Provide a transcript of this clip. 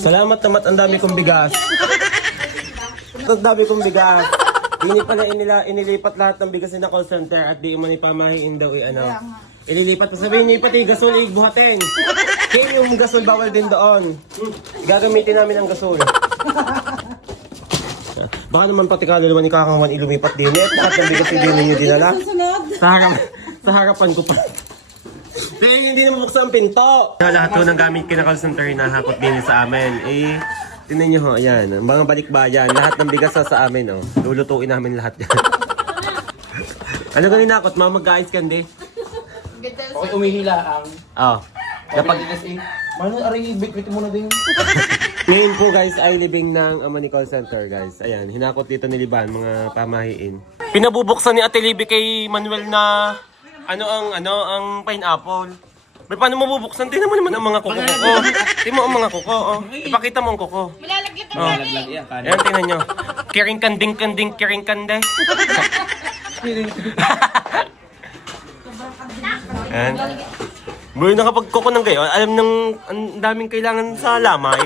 Salamat naman, ang dami kong bigas. Ang dami kong bigas. Hindi pala inilipat lahat ng bigas na call center at di man ipamahiin daw ililipat pa sabihin niyo pati gasol buhatin. Kaya yung gasol bawal din doon. Gagamitin namin ang gasol. Baka naman pati kaluluwa ni Kakangan ilumipat din eh. Lahat ng bigas din ninyo dinala. Sa harapan ko pa. Hindi na mabuksan ang pinto. Lahat po ng gamit kina call center hinahakot din sa amin. Tingnan nyo ho, ayan. Mga balikbayan. Lahat ng bigas sa amin, oh. Lulutuin namin lahat yan. Ano galing nakot? Mag-guys kandi? Okay, umihila ang... Oh. Kapag... Mano, aray, bit mo na din. Ngayon po guys ay libing ng Amani Call Center guys. Ayan, hinakot dito ni Liban, mga pamahiin. Pinabubuksan ni Ate Libby kay Manuel na ang pineapple. May paano mabubuksan? Tingnan mo naman ang mga kuko ko. Tingnan mo ang mga kuko. Oh. Ipakita mo ang kuko. Malalaglag Oh. Yan, kanin. Ayan, tingnan nyo. Kiring kanding, kiring kande. Ayan. Bro, nakapag kuko ng gayon, alam nang ang daming kailangan sa lamay.